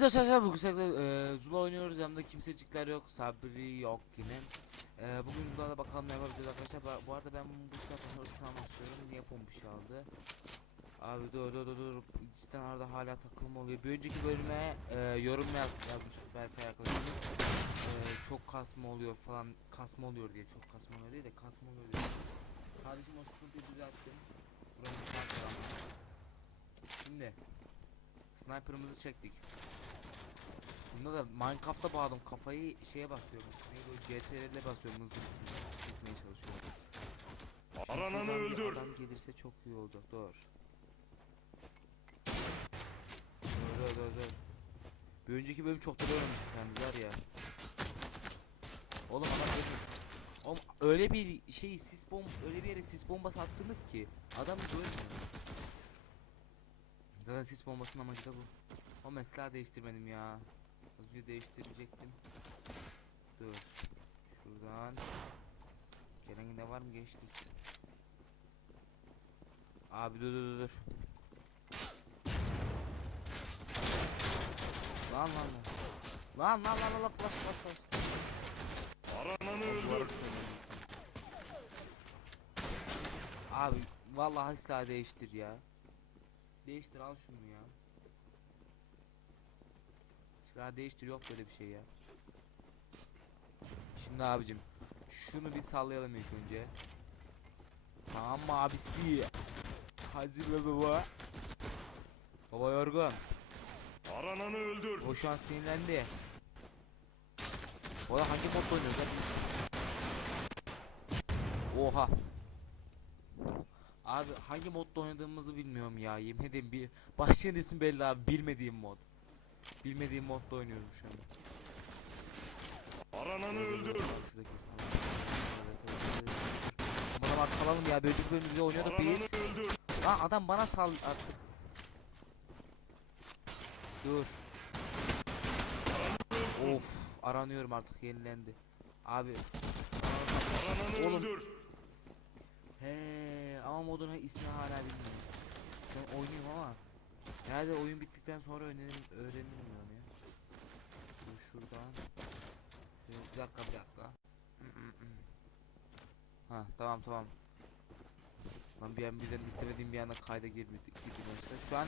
Biz arkadaşlar bugün e, Zula oynuyoruz. Yanımda kimsecikler yok. Sabri yok yine. E, bugün Zula'da bakalım ne yapacağız arkadaşlar. Bu- arada ben bu şunu almak istiyorum. Niye pompiş aldı? Abi dur dur dur dur. Cidden arada hala takılma oluyor. Bir önceki bölüme e, yorum yaz, yazmış Berkay arkadaşımız. E, çok kasma oluyor falan. Kasma oluyor diye. Çok kasma oluyor diye de kasma oluyor diye. Kardeşim o sıkıntıyı düzelttim. Buranın. Şimdi Sniper'ımızı çektik. Bunda da Minecraft'ta bağladım kafayı şeye basıyorum. Neydi o CTRL'e basıyorum hızlı gitmeye çalışıyorum. Arananı şuradan bir öldür. Adam gelirse çok iyi oldu. Dur. Dur dur dur dur. Bir önceki bölüm çok da görmemiştik yalnız var ya. Oğlum adam ölmüyor. Oğlum öyle bir şey sis bomb öyle bir yere sis bombası attınız ki adam görmüyor. Zaten sis bombasının amacı da bu. O mesela değiştirmedim ya. Az önce değiştirecektim. Dur. Şuradan. Gelen yine var mı geçtik. Abi dur dur dur. Lan lan lan. Lan lan lan lan flash flash flash. Arananı öldür. Abi vallahi silah değiştir ya. Değiştir al şunu ya. Silah değiştir yok böyle bir şey ya. Şimdi abicim şunu bir sallayalım ilk önce. Tamam mı abisi? Hacı be baba. Baba yorgun. Arananı öldür. O şu an sinirlendi. O da hangi modda oynuyoruz lan biz? Oha. Abi hangi modda oynadığımızı bilmiyorum ya. Yemin ederim bir başlayan ismi belli abi. Bilmediğim mod. Bilmediğim modda oynuyorum şu an. Arananı öldür. Şuradaki Aman aman salalım ya. Bir önceki bölümümüzde oynuyorduk biz. Arananı öldür. Lan adam bana sal artık. Dur. Of aranıyorum artık yenilendi. Abi. Arananı Oğlum. öldür. He ama moduna ismi hala bilmiyorum. Ben oynuyorum ama. Herhalde oyun bittikten sonra öğrenirim, öğrenirim onu ya. Şuradan. Şöyle bir dakika bir dakika. ha tamam tamam. Lan bir an birden istemediğim bir anda kayda girdi, girdi. Şu an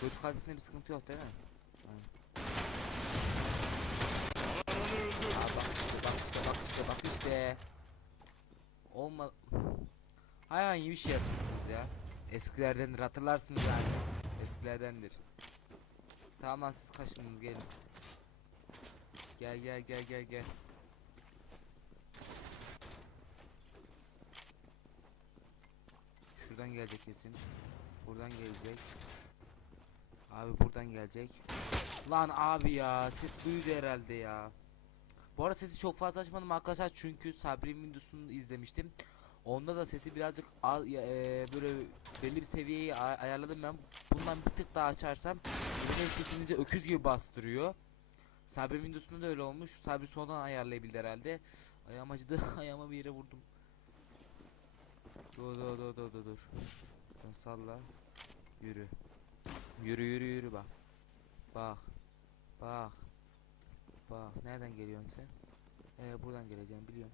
çocuk kalitesinde bir sıkıntı yok değil mi? Aynen. Aa, bak işte bak işte bak işte bak işte. Olma. Hayvan iyi bir şey yapıyorsunuz ya. Eskilerdendir hatırlarsınız yani. Eskilerdendir. Tamam siz kaçındınız gelin. Gel gel gel gel gel. Şuradan gelecek kesin. Buradan gelecek. Abi buradan gelecek. Lan abi ya ses duydu herhalde ya. Bu arada sesi çok fazla açmadım arkadaşlar çünkü Sabri'nin videosunu izlemiştim. Onda da sesi birazcık ya, e, böyle belli bir seviyeye ay- ayarladım ben. Bundan bir tık daha açarsam benim sesimizi öküz gibi bastırıyor. Sabri videosunda da öyle olmuş. Sabri sonradan ayarlayabildi herhalde. Ayağım acıdı. Ayağıma bir yere vurdum. Dur dur dur dur dur dur. Salla. Yürü. Yürü yürü yürü bak. Bak. Bak. Bak nereden geliyorsun sen? Ee, buradan geleceğim biliyorum.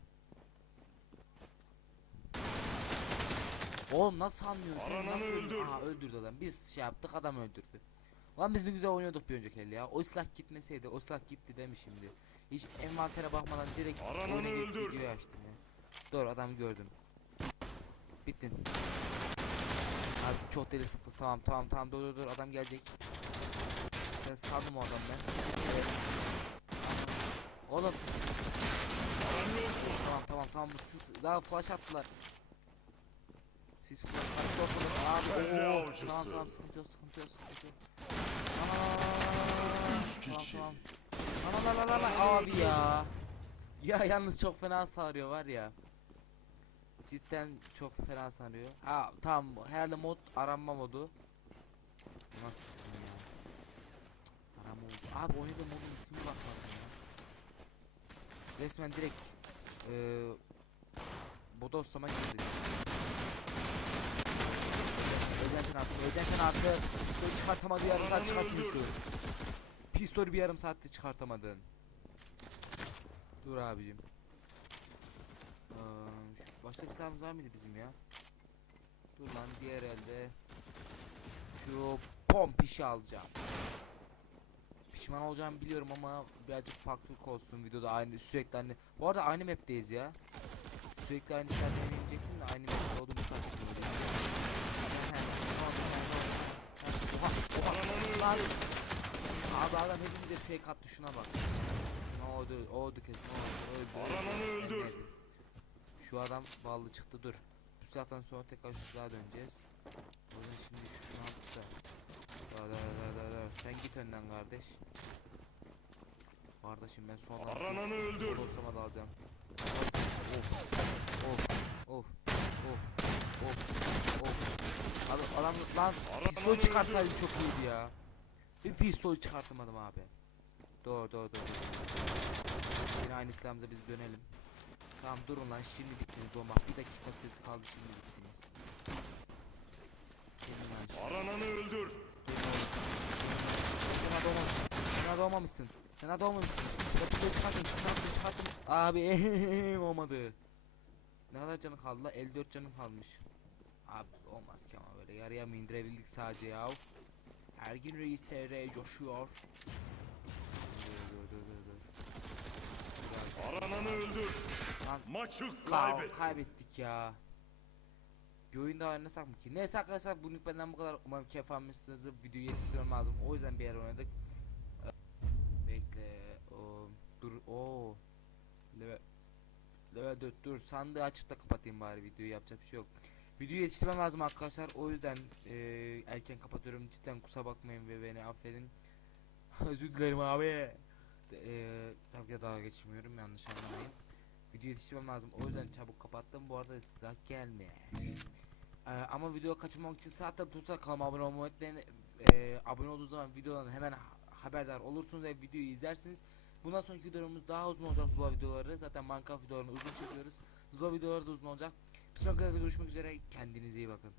Oğlum nasıl anlıyorsun? Sen nasıl öldür? Aha öldürdü adam. Biz şey yaptık adam öldürdü. Lan biz ne güzel oynuyorduk bir önceki el ya. O silah gitmeseydi o silah gitti demiş şimdi. Hiç envantere bakmadan direkt Arananı oyuna girip öldür. videoyu açtım ya. Doğru adamı gördüm. Bittin. Abi çok deli sıfır. Tamam tamam tamam dur dur dur adam gelecek. Ben sandım o adamı ben. Evet. Oğlum tamam tamam tamam siz daha flash attılar. Siz attı ortalık abi. Kelle Oo, avcısı. tamam tamam sıkıntı yok sıkıntı yok sıkıntı yok. Üç tamam tamam. Ana la la la la abi ya. Ya yalnız çok fena sarıyor var ya. Cidden çok fena sarıyor. Ha tamam herhalde mod aranma modu. Nasıl ismi ya? Arama modu. Abi oynadığım modun ismini bakmadım ya. Resmen direkt eee bodoslama girdi. Öleceksin artık, öleceksin artık. Pistolü çıkartamadı sen Arananı çıkartmıyorsun. öldür. pistolü bir yarım saatte çıkartamadın. Dur abicim. Şu- başka bir silahımız var mıydı bizim ya? Dur lan diğer elde. Şu pomp işi alacağım. Pişman olacağımı biliyorum ama birazcık farklılık olsun videoda aynı sürekli aynı. Bu arada aynı map'teyiz ya. Sürekli aynı silahla oynayacaktim de aynı map'te olduğumu karşıladım. Oha Lan. öldür. Abi adam hepimize fake attı şuna bak. Ne oldu? Oldu kesin oldu. Öldü. Arananı öldür. Ölmedi. Şu adam ballı çıktı dur. Bu saatten sonra tekrar şu silaha döneceğiz. O yüzden şimdi şunu at da. Dur dur dur dur. Sen git önden kardeş. Kardeşim ben sondan Arananı öldür. Olsama da alacağım. Of of of of of of Abi adam lan pistol Arananı çıkarsaydım çok iyiydi ya. Bir pistol çıkartamadım abi. Doğru doğru doğru. Yine aynı silahımıza biz dönelim. Tamam durun lan şimdi bittiniz o bak bir dakika süresi kaldı şimdi bittiniz. Gelin lan. Arananı öldür. Sen adı olmamışsın. Sen adı olmamışsın. Sen. Ya pistol çıkartın çıkartın çıkartın. Abi olmadı. Ne kadar canı kaldı la? 54 canım kalmış. Abi olmaz ki ama böyle yarıya mı indirebildik sadece ya. Her gün reis SR coşuyor. Dur dur dur dur dur. Güzel. Arananı öldür. Lan Maçı Ka- kaybet. kaybettik ya. Bir oyun daha oynasak mı ki? Neyse arkadaşlar bugünlük benden bu kadar. Umarım keyif almışsınızdır. Videoyu yetiştirmem lazım. O yüzden bir yer oynadık. Ee, Bekle. O, dur. O. Level. Level 4 dur. Sandığı açıp da kapatayım bari videoyu. Yapacak bir şey yok. Videoyu yetiştirmem lazım arkadaşlar. O yüzden e, erken kapatıyorum. Cidden kusura bakmayın ve beni affedin. Özür dilerim abi. E, tabii ki dalga geçmiyorum. Yanlış anlamayın. Video yetiştirmem lazım. O yüzden çabuk kapattım. Bu arada silah gelmiş. Ee, ama video kaçırmamak için sağ tıkla tutsa kanalıma abone olmayı unutmayın. Ee, abone olduğunuz zaman videodan hemen ha- haberdar olursunuz ve videoyu izlersiniz. Bundan sonraki videolarımız daha uzun olacak Zula videoları. Zaten Minecraft videolarını uzun çekiyoruz. Zula videoları da uzun olacak. Sonraki videoda görüşmek üzere. Kendinize iyi bakın.